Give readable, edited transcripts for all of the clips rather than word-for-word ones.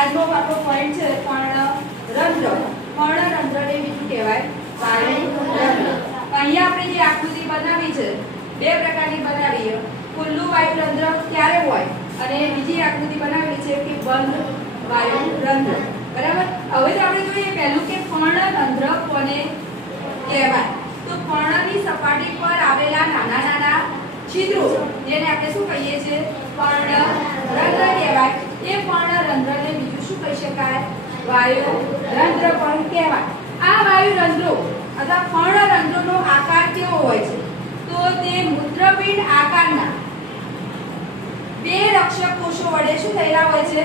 આજનો આપણો પોઈન્ટ છે પર્ણરંધ્ર. પર્ણરંધ્રને બીજું કહેવાય વાયુરંધ્ર. અહીંયા આપણે જે આકૃતિ બનાવી છે બે પ્રકારની બનાવી. ખુલ્લું વાયુરંધ્ર ક્યારે હોય અને બીજી આકૃતિ બનાવેલી છે કે બંધ વાયુરંધ્ર. બરાબર. હવે તો આપણે જોઈએ પહેલું કે પર્ણરંધ્ર કોને કહેવાય. તો પર્ણની સપાટી પર આવેલા નાના નાના છિદ્રો જેને આપણે શું કહીએ છીએ પર્ણરંધ્ર કહેવાય. એ પર્ણરંધ્રને બીજું શું કહી શકાય વાયુરંધ્ર પણ કહેવાય. આ વાયુરંધ્રો અથવા પર્ણરંધ્રોનો આકાર કેવો હોય છે તો તે મૂત્રપિંડ આકારના બે રક્ષક કોષો વડે શું થયેલા હોય છે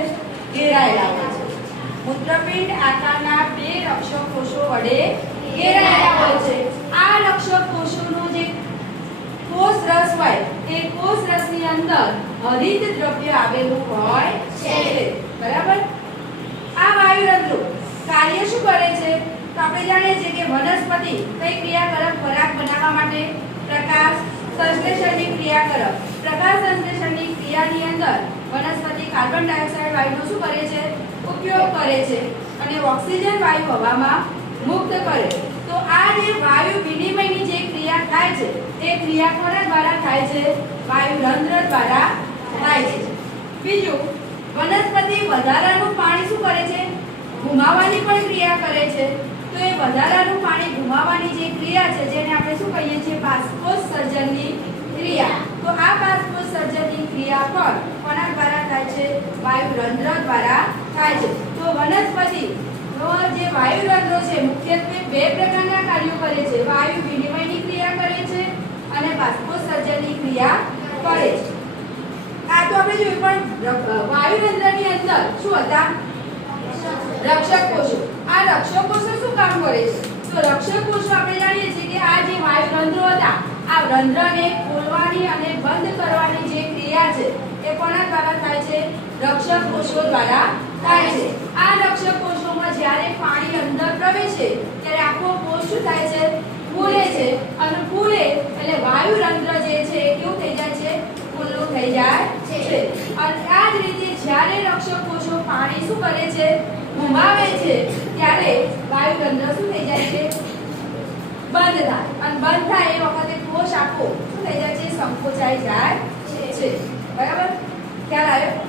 ઘેરાયેલા હોય છે. મૂત્રપિંડ આકારના બે રક્ષક કોષો વડે ઘેરાયેલા હોય છે. આ રક્ષક કોષોનો જે કોષ રસ હોય તે કોષ રસની અંદર હરિત દ્રવ્ય આવેલું હોય છે. બરાબર. આ વાયુરંધ્રો કાર્ય શું કરે છે તો આપણે જાણીએ છીએ કે વનસ્પતિ કઈ ક્રિયા કરે ખોરાક બનાવવા માટે પ્રકાશ સંશ્લેષણની ક્રિયા કરે. પ્રકાશ સંશ્લેષણની ક્રિયાની અંદર વનસ્પતિ કાર્બન ડાયોક્સાઇડ વાયુનો શું કરે છે ઉપયોગ કરે છે અને ઓક્સિજન વાયુ હવામાં મુક્ત કરે. તો આ જે વાયુ વિનિમયની જે ક્રિયા થાય છે તે ક્રિયા કોના દ્વારા થાય છે વાયુરંધ્ર દ્વારા થાય છે. બીજું વનસ્પતિ વધારાનું પાણી શું કરે છે ઘુમાવવાની પણ ક્રિયા કરે છે. તો એ વધારાનું પાણી ઘુમાવવાની જે ક્રિયા છે જેને આપણે શું કહીએ છીએ બાષ્પોત્સર્જનની ક્રિયા. તો આ બાષ્પોત્સર્જનની ક્રિયા પણ કોના દ્વારા થાય છે વાયુરંધ્ર દ્વારા થાય છે. તો વનસ્પતિ જે વાયુરંધ્રો છે મુખ્યત્વે બે પ્રકારના કાર્યો કરે છે. વાયુ વિનિમયની ક્રિયા કરે છે અને બાષ્પોત્સર્જનની ક્રિયા કરે છે. આ તો આપણે જોયું. પણ વાયુરંધ્રની અંદર શું હતા રક્ષક કોષો. આ રક્ષક કોષો શું કામ કરે છે તો રક્ષક કોષો આપણે જાણીએ છીએ કે આ જે વાયુરંધ્રો હતા આ રંધ્રને ખોલવાની અને બંધ કરવાની જે ક્રિયા છે એ કોના દ્વારા થાય છે રક્ષક કોષો દ્વારા થાય છે. આ રક્ષક કોષોમાં જ્યારે પાણી અંદર પ્રવેશે ત્યારે આખો કોષ શું થાય છે ફૂલે છે અને ફૂલે એટલે વાયુરંધ્ર જે છે એ કેવું થઈ જાય છે ખુલ્લું થઈ જાય છે. અને આ જ રીતે જ્યારે રક્ષક કોષો પાણી શું કરે છે ઘુમાવે છે ત્યારે વાયુરંધ્ર શું થઈ જાય છે બંધ થાય. અને બંધ થાય એ વખતે કોષ આખો શું થઈ જાય છે સંકોચાઈ જાય છે. બરાબર. ખ્યાલ આવ્યો.